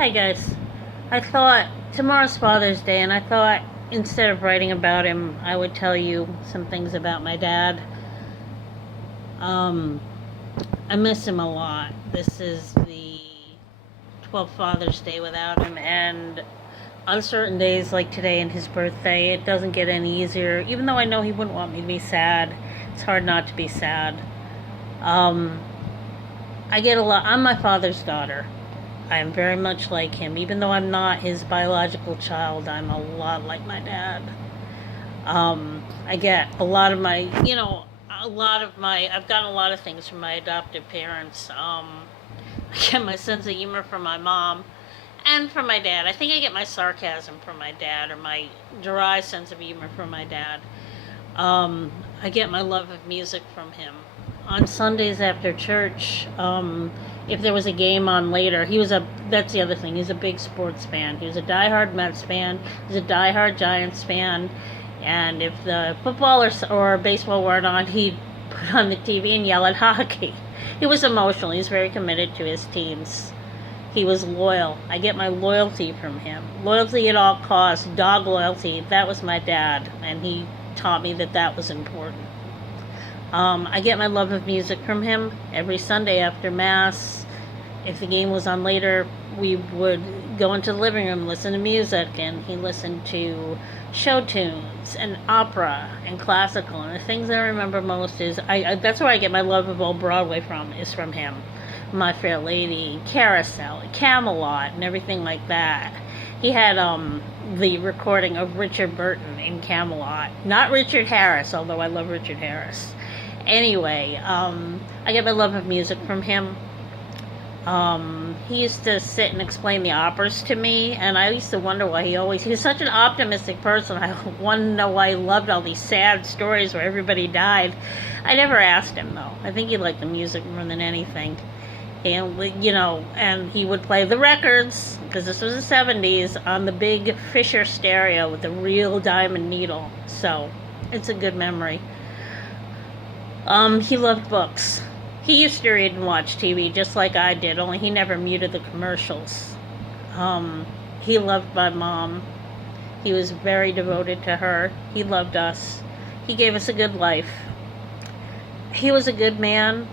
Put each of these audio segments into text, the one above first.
Hi guys. I thought tomorrow's Father's Day, and I thought instead of writing about him, I would tell you some things about my dad. Um, I miss him a lot. This is the 12th Father's Day without him, and on certain days like today and his birthday, it doesn't get any easier. Even though I know he wouldn't want me to be sad, it's hard not to be sad. Um, I get a lot. I'm my father's daughter. I am very much like him. Even though I'm not his biological child, I'm a lot like my dad. I get a lot of I've gotten a lot of things from my adoptive parents. I get my sense of humor from my mom and from my dad. I think I get my sarcasm from my dad, or my dry sense of humor from my dad. I get my love of music from him. On Sundays after church, if there was a game on later, that's the other thing, he's a big sports fan. He was a diehard Mets fan, he's a diehard Giants fan, and if the football or baseball weren't on, he'd put on the TV and yell at hockey. He was emotional, he was very committed to his teams. He was loyal. I get my loyalty from him. Loyalty at all costs, dog loyalty, that was my dad, and he taught me that was important. I get my love of music from him. Every Sunday after Mass, if the game was on later, we would go into the living room, listen to music, and he listened to show tunes and opera and classical. And the things I remember most is, that's where I get my love of old Broadway from, is from him. My Fair Lady, Carousel, Camelot, and everything like that. He had the recording of Richard Burton in Camelot. Not Richard Harris, although I love Richard Harris. Anyway, I get my love of music from him. He used to sit and explain the operas to me, and I used to wonder why he was such an optimistic person. I wanted to know why he loved all these sad stories where everybody died. I never asked him, though. I think he liked the music more than anything. And, and he would play the records, because this was the 70s, on the big Fisher stereo with the real diamond needle. So, it's a good memory. He loved books. He used to read and watch TV just like I did, only he never muted the commercials. He loved my mom. He was very devoted to her. He loved us. He gave us a good life. He was a good man.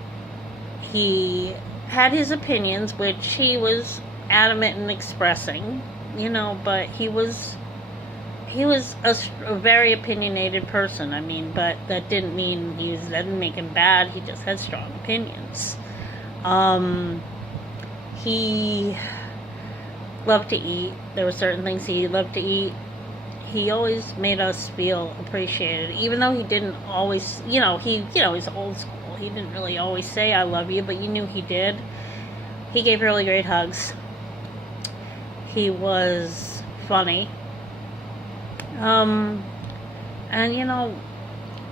He had his opinions, which he was adamant in expressing, but he was a very opinionated person. But that didn't mean that didn't make him bad. He just had strong opinions. He loved to eat. There were certain things he loved to eat. He always made us feel appreciated, even though he didn't always, he's old school. He didn't really always say "I love you," but you knew he did. He gave really great hugs. He was funny.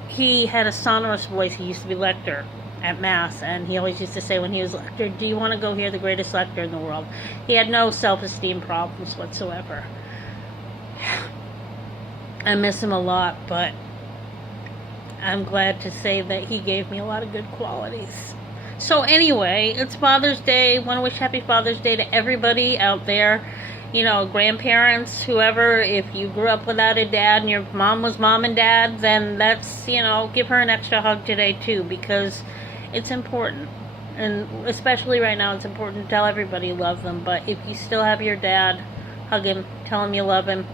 He had a sonorous voice. He used to be lector at Mass, and he always used to say when he was lector, "Do you want to go hear the greatest lector in the world?" He had no self-esteem problems whatsoever. I miss him a lot, but I'm glad to say that he gave me a lot of good qualities. So anyway, it's Father's Day. Want to wish Happy Father's Day to everybody out there. Grandparents, whoever, if you grew up without a dad and your mom was mom and dad, then that's, give her an extra hug today too, because it's important. And especially right now, it's important to tell everybody you love them. But if you still have your dad, hug him, tell him you love him,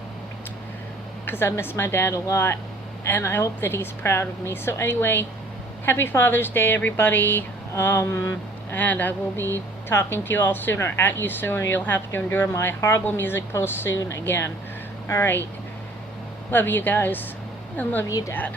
because I miss my dad a lot, and I hope that he's proud of me. So anyway, Happy Father's Day, everybody. And I will be talking to you all soon, or at you soon, or you'll have to endure my horrible music post soon again. Alright. Love you guys. And love you, Dad.